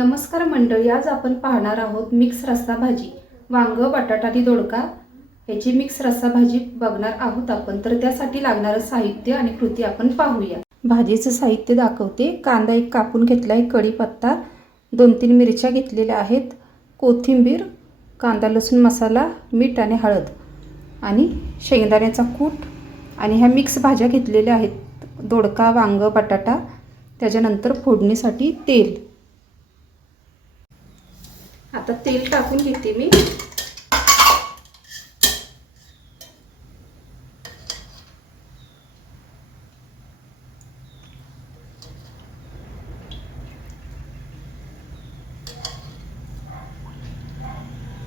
नमस्कार मंडळी, आज आपण पाहणार आहोत मिक्स रस्सा भाजी। वांग, बटाटा आणि दोडका याची मिक्स रस्सा भाजी बघणार आहोत आपण। तर त्यासाठी लागणारे साहित्य आणि कृती आपण पाहूया। भाजीचं साहित्य दाखवते। कांदा एक कापून घेतलाय, कढीपत्ता, 2-3 मिरच्या घेतलेल्या आहेत, कोथिंबीर, कांदा लसूण मसाला, मीठ आणि हळद आणि शेंगदाण्याचा कूट आणि ह्या मिक्स भाज्या घेतलेल्या आहेत, दोडका, वांग, बटाटा। त्याच्यानंतर फोडणीसाठी तेल। आता तेल टाकून घेते मी।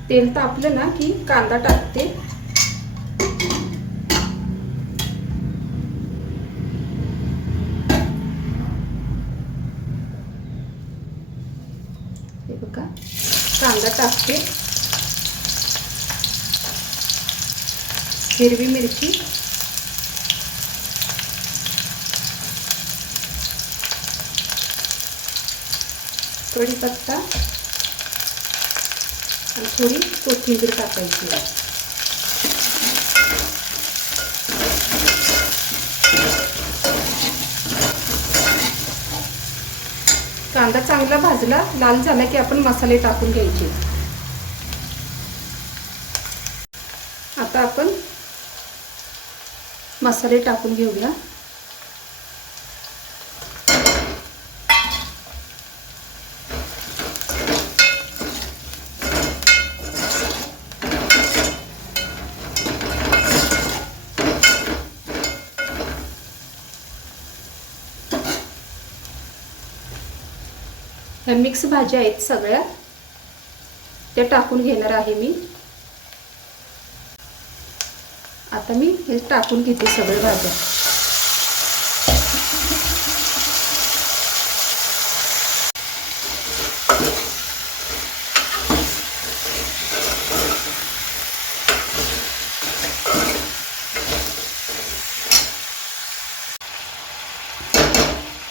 तेल तापलं ना की कांदा टाकते। हे बघा, कांदा टाकते, हिरवी मिरची, कढीपत्ता आणि थोडी कोथिंबीर टाकायची। कांदा चांगला भाजला, लाल झाला की आपण मसाले टाकून घ्यायचे। आता आपण मसाले टाकून घेऊया। ह्या मिक्स भाज्या आहेत सगळ्या, त्या टाकून घेणार आहे मी। आता मी हे टाकून घेते सगळे भाज्या।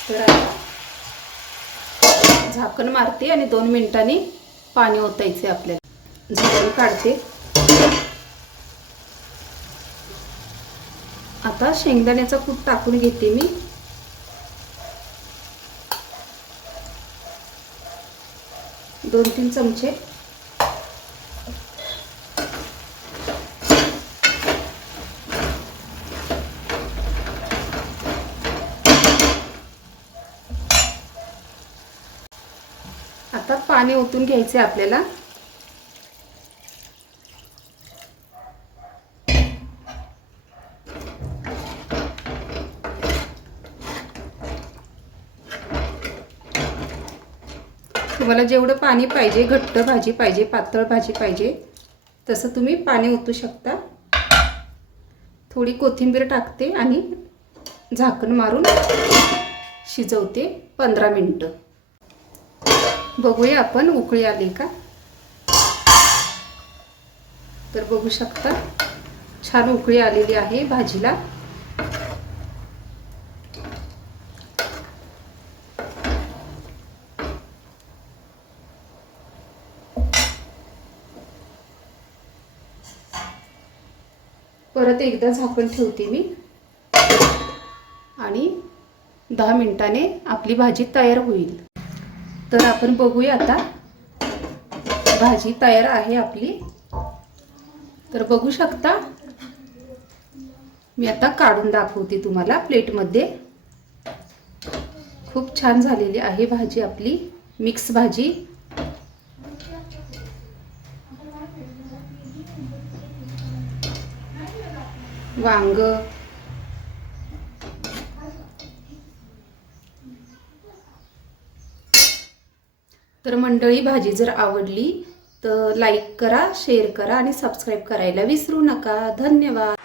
तर झाकण मारते आणि 2 मिनिटांनी पाणी ओतायचे आपल्याला। झाकण काढते। आता शेंगदाण्याचा कूट टाकून घेते मी। दोन 3 चमचे। आता पाणी ओतून घ्यायचे आपल्याला। तुम्हाला जेवढं पाणी पाहिजे, घट्ट भाजी पाहिजे, पातळ भाजी पाहिजे, तसं तुम्ही पाणी ओतू शकता। थोडी कोथिंबीर टाकते आणि झाकण मारून शिजवते 15 मिनिटं। बघूया आपण उकळी आली का। तर बघू शकता, छान उकळी आलेली आहे भाजीला। परत एकदा झाकण ठेवते मी आणि 10 मिनिटांनी आपली भाजी तयार होईल। तर आपण बघूया आता, भाजी तयार आहे आपली। तर बघू शकता, मी आता काढून दाखवते तुम्हाला प्लेटमध्ये। खूप छान झालेली आहे भाजी आपली, मिक्स भाजी। वांग, तर मंडळी, भाजी जर आवडली तर लाईक करा, शेअर करा आणि सबस्क्राईब करायला विसरू नका। धन्यवाद।